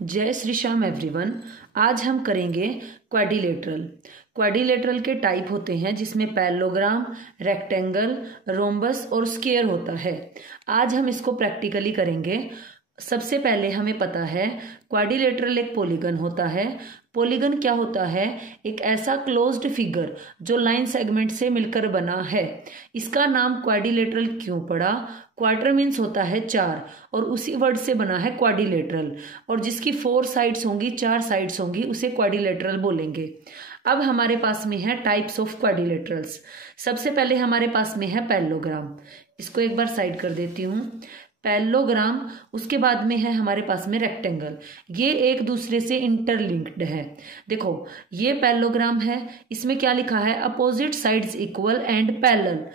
जय श्री श्याम एवरीवन। आज हम करेंगे क्वाड्रिलेटरल। क्वाड्रिलेटरल के टाइप होते हैं जिसमें पैरेललोग्राम, रेक्टेंगल, रोम्बस और स्क्वायर होता है। आज हम इसको प्रैक्टिकली करेंगे। सबसे पहले हमें पता है क्वाड्रिलेटरल एक पॉलीगन होता है। पॉलीगन क्या होता है? एक ऐसा क्लोज्ड फिगर जो लाइन सेगमेंट से मिलकर बना है। इसका नाम क्वाड्रिलेटरल क्यों पड़ा? क्वार्टर मीन्स होता है 4 और उसी वर्ड से बना है क्वाड्रिलेटरल, और जिसकी 4 साइड्स होंगी, 4 साइड्स होंगी, उसे क्वाड्रिलेटरल बोलेंगे। अब हमारे पास में है टाइप्स ऑफ क्वाड्रिलेटरल्स। सबसे पहले हमारे पास में है पैरेललोग्राम। इसको एक बार साइड कर देती हूँ। पैरेललोग्राम, उसके बाद में है हमारे पास में रेक्टेंगल। ये एक दूसरे से इंटरलिंक्ड है। देखो, ये पैरेललोग्राम है, इसमें क्या लिखा है? Opposite sides equal and parallel.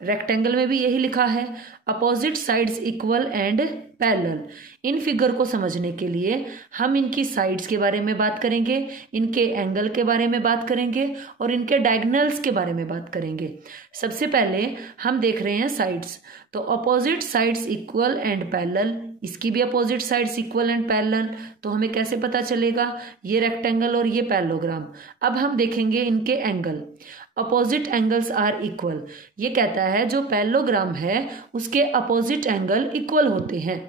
Rectangle में भी यही लिखा है, opposite sides equal and parallel. In figure को समझने के लिए हम इनकी साइड्स के बारे में बात करेंगे, इनके एंगल के बारे में बात करेंगे और इनके डायगोनल्स के बारे में बात करेंगे। सबसे पहले हम देख रहे हैं साइड्स। तो opposite sides equal and parallel, इसकी भी opposite sides equal and parallel. तो हमें कैसे पता चलेगा? ये रेक्टेंगल और ये पैरेललोग्राम। अब हम देखेंगे इनके angle. Opposite angles are equal. ये कहता है जो पैरेललोग्राम है उसके अपोजिट एंगल इक्वल होते हैं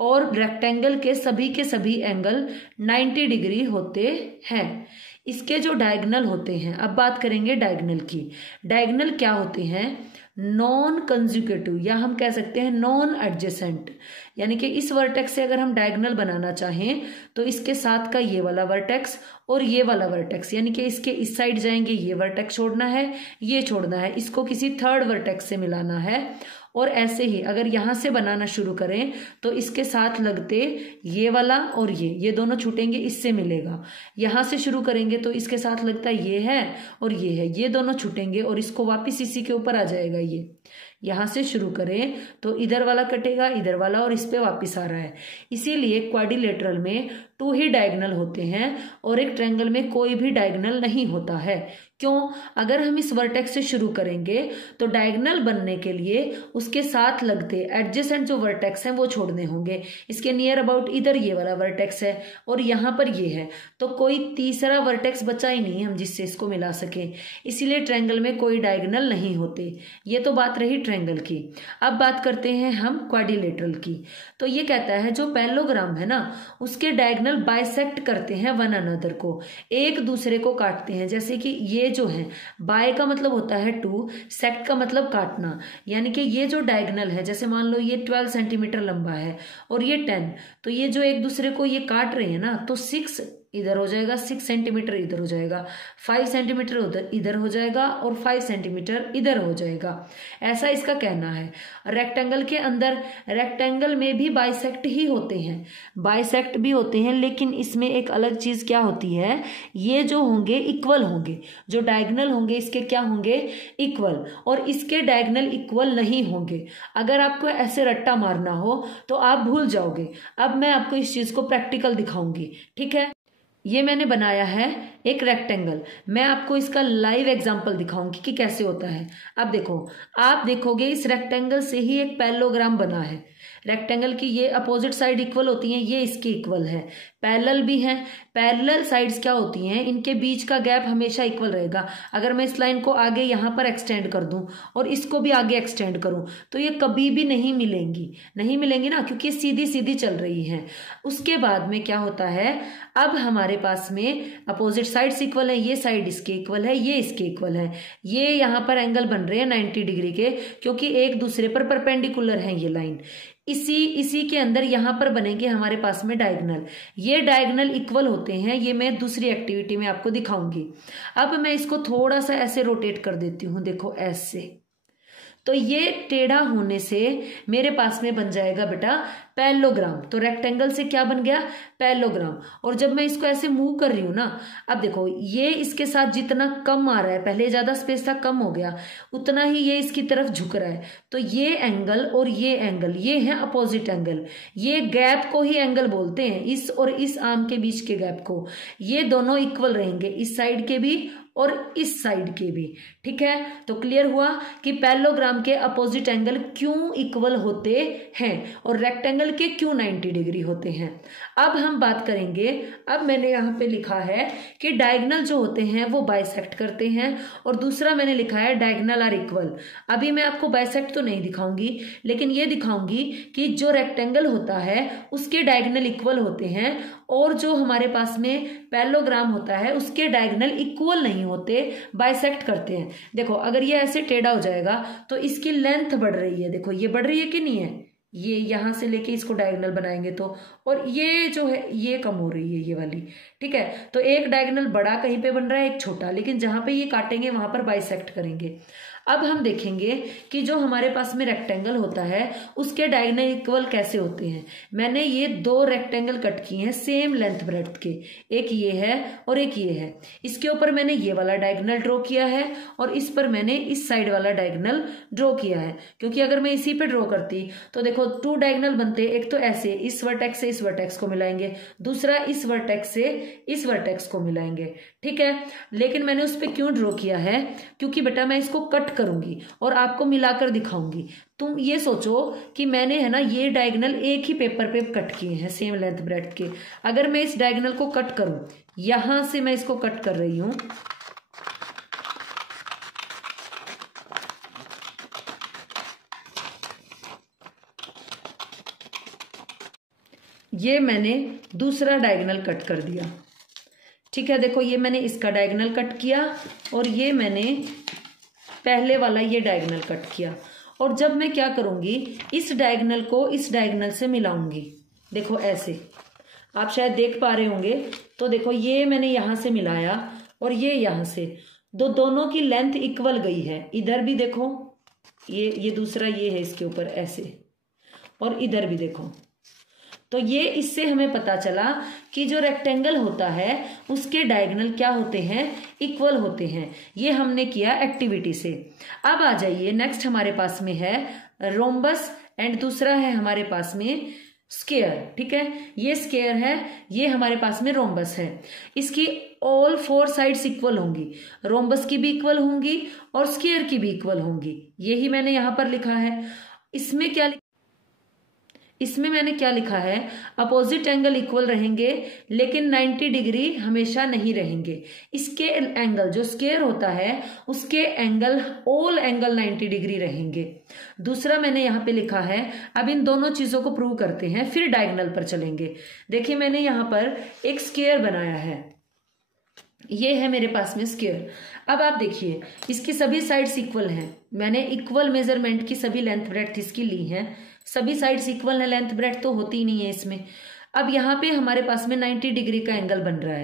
और रेक्टेंगल के सभी एंगल 90 डिग्री होते हैं। इसके जो डायगोनल होते हैं, अब बात करेंगे डायगोनल की। डायगोनल क्या होते हैं? नॉन कंसेक्यूटिव, या हम कह सकते हैं नॉन एडजेसेंट। यानी कि इस वर्टेक्स से अगर हम डायगोनल बनाना चाहें तो इसके साथ का ये वाला वर्टेक्स और ये वाला वर्टेक्स, यानी कि इसके इस साइड जाएंगे, ये वर्टेक्स छोड़ना है, ये छोड़ना है, इसको किसी थर्ड वर्टेक्स से मिलाना है। और ऐसे ही अगर यहां से बनाना शुरू करें तो इसके साथ लगते ये वाला और ये दोनों छूटेंगे, इससे मिलेगा। यहां से शुरू करेंगे तो इसके साथ लगता ये है और ये है, ये दोनों छूटेंगे और इसको वापिस इसी के ऊपर आ जाएगा। ये यहां से शुरू करें तो इधर वाला कटेगा, इधर वाला, और इस पे वापिस आ रहा है। इसीलिए क्वाड्रिलेटरल में 2 ही डायगोनल होते हैं और एक ट्रायंगल में कोई भी डायगोनल नहीं होता है। क्यों? अगर हम इस वर्टेक्स से शुरू करेंगे तो डायगोनल बनने के लिए उसके साथ लगते एडजेसेंट जो वर्टेक्स हैं वो छोड़ने होंगे। इसके नियर अबाउट इधर ये वाला वर्टेक्स है और यहाँ पर ये है, तो कोई तीसरा वर्टेक्स बचा ही नहीं हम जिससे इसको मिला सके। इसीलिए ट्रायंगल में कोई डायगोनल नहीं होते। ये तो बात रही ट्रायंगल की। अब बात करते हैं हम क्वाड्रिलेटरल की। तो ये कहता है जो पैरेललोग्राम है ना, उसके डायगोनल बाइसेक्ट करते हैं वन अनदर को, एक दूसरे को काटते हैं। जैसे कि ये जो है, बाय का मतलब होता है 2, सेक्ट का मतलब काटना। यानी कि ये जो डायगोनल है, जैसे मान लो ये 12 सेंटीमीटर लंबा है और ये 10, तो ये जो एक दूसरे को ये काट रहे हैं ना, तो 6 इधर हो जाएगा, 6 सेंटीमीटर इधर हो जाएगा, 5 सेंटीमीटर उधर इधर हो जाएगा और 5 सेंटीमीटर इधर हो जाएगा। ऐसा इसका कहना है। रेक्टेंगल के अंदर, रेक्टेंगल में भी बाइसेक्ट ही होते हैं, बाइसेक्ट भी होते हैं, लेकिन इसमें एक अलग चीज क्या होती है? ये जो होंगे इक्वल होंगे, जो डायगोनल होंगे इसके क्या होंगे? इक्वल। और इसके डायगोनल इक्वल नहीं होंगे। अगर आपको ऐसे रट्टा मारना हो तो आप भूल जाओगे। अब मैं आपको इस चीज को प्रैक्टिकल दिखाऊंगी, ठीक है? ये मैंने बनाया है एक रेक्टेंगल। मैं आपको इसका लाइव एग्जांपल दिखाऊंगी कि कैसे होता है। अब देखो, आप देखोगे इस रेक्टेंगल से ही एक पैरेललोग्राम बना है। रेक्टेंगल की ये अपोजिट साइड इक्वल होती हैं, ये इसकी इक्वल है। पैरेलल भी हैं। पैरेलल साइड्स क्या होती हैं? इनके बीच का गैप हमेशा इक्वल रहेगा। अगर मैं इस लाइन को आगे यहाँ पर एक्सटेंड कर दूं और इसको भी आगे एक्सटेंड करूं तो ये कभी भी नहीं मिलेंगी ना, क्योंकि सीधी सीधी चल रही हैं। उसके बाद में क्या होता है? अब हमारे पास में अपोजिट साइड्स इक्वल है, ये साइड इसके इक्वल है, ये इसके इक्वल है। ये यहाँ पर एंगल बन रहे हैं 90 डिग्री के, क्योंकि एक दूसरे पर परपेंडिकुलर है ये लाइन। इसी के अंदर यहां पर बनेंगे हमारे पास में डायगोनल। ये डायगोनल इक्वल होते हैं, ये मैं दूसरी एक्टिविटी में आपको दिखाऊंगी। अब मैं इसको थोड़ा सा ऐसे रोटेट कर देती हूं, देखो ऐसे। तो ये टेढ़ा होने से मेरे पास में बन जाएगा बेटा पैरेललोग्राम। तो रेक्टेंगल से क्या बन गया? पैरेललोग्राम। और जब मैं इसको ऐसे मूव कर रही हूं ना, अब देखो ये इसके साथ जितना कम आ रहा है, पहले ज्यादा स्पेस था, कम हो गया, उतना ही ये इसकी तरफ झुक रहा है। तो ये एंगल और ये एंगल, ये है अपोजिट एंगल। ये गैप को ही एंगल बोलते हैं, इस और इस आर्म के बीच के गैप को। ये दोनों इक्वल रहेंगे, इस साइड के भी और इस साइड के भी। ठीक है, तो क्लियर हुआ कि पैरेललोग्राम के अपोजिट एंगल क्यों इक्वल होते हैं और रेक्टेंगल के क्यों 90 डिग्री होते हैं। अब हम बात करेंगे, अब मैंने यहाँ पे लिखा है कि डायगोनल जो होते हैं वो बाइसेक्ट करते हैं, और दूसरा मैंने लिखा है डायगोनल आर इक्वल। अभी मैं आपको बाइसेक्ट तो नहीं दिखाऊंगी, लेकिन ये दिखाऊंगी कि जो रेक्टेंगल होता है उसके डायगोनल इक्वल होते हैं, और जो हमारे पास में पैरेललोग्राम होता है उसके डायगोनल इक्वल नहीं होते, बाइसेक्ट करते हैं। देखो अगर ये ऐसे टेढ़ा हो जाएगा तो इसकी लेंथ बढ़ रही है, देखो ये बढ़ रही है कि नहीं है, ये यहां से लेके इसको डायगोनल बनाएंगे तो, और ये जो है ये कम हो रही है ये वाली। ठीक है, तो एक डायगोनल बड़ा कहीं पे बन रहा है, एक छोटा, लेकिन जहां पे ये काटेंगे वहां पर बाइसेक्ट करेंगे। अब हम देखेंगे कि जो हमारे पास में रेक्टेंगल होता है उसके डायगोनल इक्वल कैसे होते हैं। मैंने ये दो रेक्टेंगल कट किए हैं सेम लेंथ ब्रेड्थ के, एक ये है और एक ये है। इसके ऊपर मैंने ये वाला डायगोनल ड्रॉ किया है और इस पर मैंने इस साइड वाला डायगोनल ड्रॉ किया है, क्योंकि अगर मैं इसी पे ड्रॉ करती तो देखो 2 डायगोनल बनते, एक तो ऐसे इस वर्टेक्स से इस वर्टेक्स को मिलाएंगे, दूसरा इस वर्टेक्स से इस वर्टेक्स को मिलाएंगे। ठीक है, लेकिन मैंने उस पर क्यों ड्रॉ किया है, क्योंकि बेटा मैं इसको कट करूंगी और आपको मिलाकर दिखाऊंगी। तुम ये सोचो कि मैंने है ना ये डायगोनल एक ही पेपर पे कट किए हैं सेम लेंथ ब्रेड्थ के। अगर मैं इस डायगोनल को कट करूं, यहां से मैं इसको कट कर रही हूं, ये मैंने दूसरा डायगोनल कट कर दिया। ठीक है, देखो ये मैंने इसका डायगोनल कट किया और ये मैंने पहले वाला ये डायगोनल कट किया, और जब मैं क्या करूंगी इस डायगोनल को इस डायगोनल से मिलाऊंगी। देखो ऐसे आप शायद देख पा रहे होंगे, तो देखो ये मैंने यहां से मिलाया और ये यहां से, दोनों की लेंथ इक्वल गई है। इधर भी देखो ये दूसरा ये है इसके ऊपर ऐसे, और इधर भी देखो, तो ये इससे हमें पता चला कि जो रेक्टेंगल होता है उसके डायगोनल क्या होते हैं, इक्वल होते हैं। ये हमने किया एक्टिविटी से। अब आ जाइए नेक्स्ट हमारे पास में है रोम्बस एंड दूसरा है हमारे पास में स्क्वायर। ठीक है, ये स्क्वायर है, ये हमारे पास में रोम्बस है। इसकी ऑल 4 साइड्स इक्वल होंगी, रोम्बस की भी इक्वल होंगी और स्क्वायर की भी इक्वल होंगी। यही मैंने यहां पर लिखा है। इसमें मैंने क्या लिखा है, अपोजिट एंगल इक्वल रहेंगे लेकिन 90 डिग्री हमेशा नहीं रहेंगे। इसके एंगल जो स्क्वायर होता है उसके एंगल ऑल एंगल 90 डिग्री रहेंगे। दूसरा मैंने यहाँ पे लिखा है, अब इन दोनों चीजों को प्रूव करते हैं फिर डायगोनल पर चलेंगे। देखिए मैंने यहाँ पर एक स्क्वायर बनाया है, ये है मेरे पास में स्क्वायर। अब आप देखिए इसकी सभी साइड्स इक्वल हैं, मैंने इक्वल मेजरमेंट की सभी लेंथ ब्रेड्थ इसकी ली है, सभी साइड्स इक्वल है, लेंथ ब्रेड्थ तो होती ही नहीं है इसमें। अब यहाँ पे हमारे पास में 90 डिग्री का एंगल बन रहा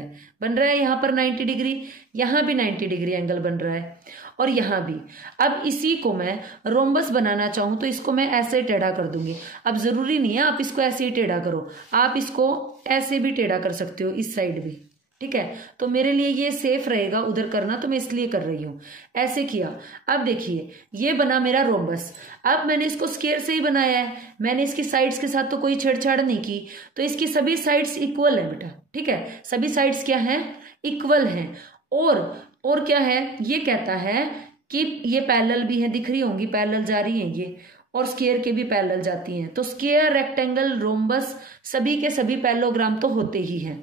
है यहाँ पर 90 डिग्री, यहाँ भी 90 डिग्री एंगल बन रहा है और यहाँ भी। अब इसी को मैं रोम्बस बनाना चाहूं तो इसको मैं ऐसे टेढ़ा कर दूंगी। अब जरूरी नहीं है आप इसको ऐसे ही टेढ़ा करो, आप इसको ऐसे भी टेढ़ा कर सकते हो, इस साइड भी। ठीक है, तो मेरे लिए ये सेफ रहेगा उधर करना, तो मैं इसलिए कर रही हूं, ऐसे किया। अब देखिए ये बना मेरा रोम्बस। अब मैंने इसको स्क्वायर से ही बनाया है, मैंने इसकी साइड्स के साथ तो कोई छेड़छाड़ नहीं की, तो इसकी सभी साइड्स इक्वल है बेटा। ठीक है, सभी साइड्स क्या है, इक्वल हैं। और क्या है, ये कहता है कि ये पैरेलल भी है, दिख रही होंगी पैरेलल जा रही है ये, और स्क्वायर के भी पैरेलल जाती हैं। तो स्क्वायर, रेक्टेंगल, रोम्बस सभी के सभी पैरेललोग्राम तो होते ही हैं।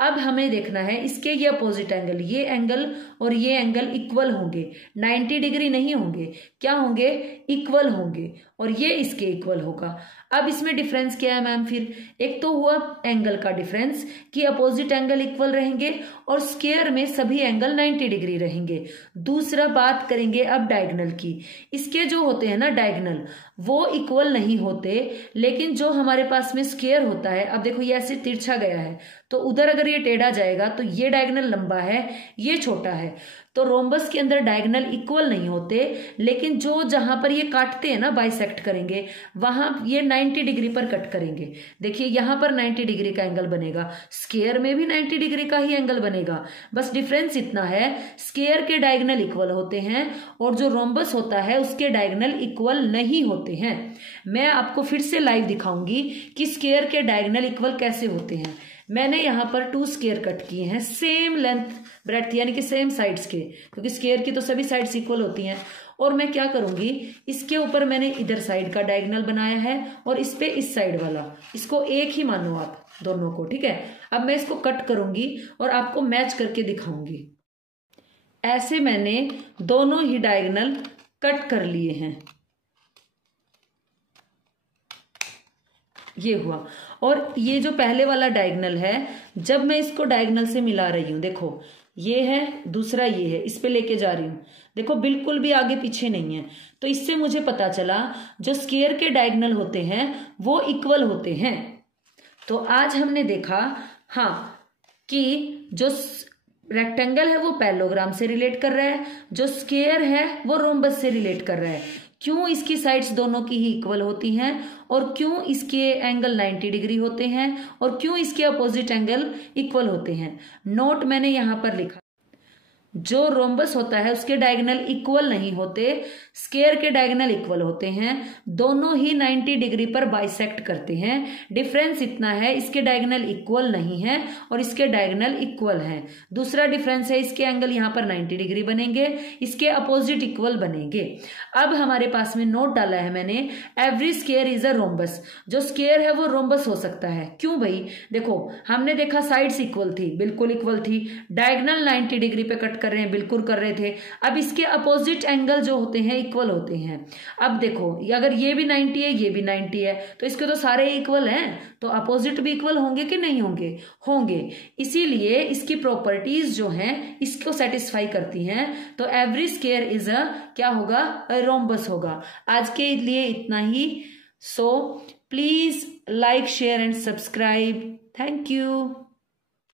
अब हमें देखना है इसके ये अपोजिट एंगल, ये एंगल और ये एंगल इक्वल होंगे, 90 डिग्री नहीं होंगे, क्या होंगे, इक्वल होंगे, और ये इसके इक्वल होगा। अब इसमें डिफरेंस क्या है मैम, फिर एक तो हुआ एंगल का डिफरेंस कि अपोजिट एंगल इक्वल रहेंगे और स्क्वायर में सभी एंगल 90 डिग्री रहेंगे। दूसरा बात करेंगे अब डायगोनल की, इसके जो होते हैं ना डायगोनल वो इक्वल नहीं होते, लेकिन जो हमारे पास में स्क्वायर होता है, अब देखो ये ऐसे तिरछा गया है तो उधर अगर ये टेढ़ा जाएगा तो ये डायगोनल लंबा है, ये छोटा है, तो रोम्बस के अंदर डायगोनल इक्वल नहीं होते, लेकिन जो जहां पर ये काटते हैं ना बाइसेक्ट करेंगे वहां ये 90 डिग्री पर कट करेंगे। देखिए यहां पर 90 डिग्री का एंगल बनेगा, स्क्वायर में भी 90 डिग्री का ही एंगल बनेगा, बस डिफरेंस इतना है स्क्वायर के डायगोनल इक्वल होते हैं और जो रोम्बस होता है उसके डायगोनल इक्वल नहीं होते हैं। मैं आपको फिर से लाइव दिखाऊंगी कि स्क्वायर के डायगोनल इक्वल कैसे होते हैं। मैंने यहाँ पर 2 स्क्वायर कट किए हैं सेम लेंथ ब्रेड्थ यानी कि सेम साइड्स के, क्योंकि स्क्वायर की तो सभी साइड्स इक्वल होती हैं। और मैं क्या करूंगी, इसके ऊपर मैंने इधर साइड का डायगोनल बनाया है और इस पे इस साइड वाला, इसको एक ही मानो आप दोनों को, ठीक है। अब मैं इसको कट करूंगी और आपको मैच करके दिखाऊंगी। ऐसे मैंने दोनों ही डायगोनल कट कर लिए हैं, ये हुआ। और ये जो पहले वाला डायगोनल है, जब मैं इसको डायगोनल से मिला रही हूं, देखो ये है, दूसरा ये है, इस पे लेके जा रही हूं, देखो बिल्कुल भी आगे पीछे नहीं है। तो इससे मुझे पता चला जो स्क्वायर के डायगोनल होते हैं वो इक्वल होते हैं। तो आज हमने देखा कि जो रेक्टेंगल है वो पैरेललोग्राम से रिलेट कर रहा है, जो स्क्वायर है वो रोम्बस से रिलेट कर रहा है। क्यों इसकी साइड्स दोनों की ही इक्वल होती हैं और क्यों इसके एंगल 90 डिग्री होते हैं और क्यों इसके अपोजिट एंगल इक्वल होते हैं। नोट मैंने यहां पर लिखा, जो रोम्बस होता है उसके डायगोनल इक्वल नहीं होते, स्क्वायर के डायगोनल इक्वल होते हैं, दोनों ही 90 डिग्री पर बाइसेक्ट करते हैं। डिफरेंस इतना है, इसके डायगोनल इक्वल नहीं है और इसके डायगोनल इक्वल हैं। दूसरा डिफरेंस है, इसके एंगल यहाँ पर 90 डिग्री बनेंगे, इसके अपोजिट इक्वल बनेंगे। अब हमारे पास में नोट डाला है मैंने, every square is a rhombus. जो स्क्वायर है वो रोम्बस हो सकता है। क्यों भाई, देखो हमने देखा साइड्स इक्वल थी, बिल्कुल इक्वल थी, डायगोनल 90 डिग्री पे कट कर रहे हैं, बिल्कुल कर रहे थे। अब इसके अपोजिट एंगल जो होते हैं इक्वल होते हैं। अब देखो अगर ये भी 90 है, ये भी 90 है, तो इसके तो सारे इक्वल हैं, तो अपोजिट भी इक्वल होंगे कि नहीं होंगे, होंगे। इसीलिए इसकी प्रॉपर्टीज जो हैं इसको सेटिस्फाई करती हैं। तो एवरी स्क्वायर इज अ क्या होगा, रोम्बस होगा। आज के लिए इतना ही। So please like, share and subscribe. Thank you.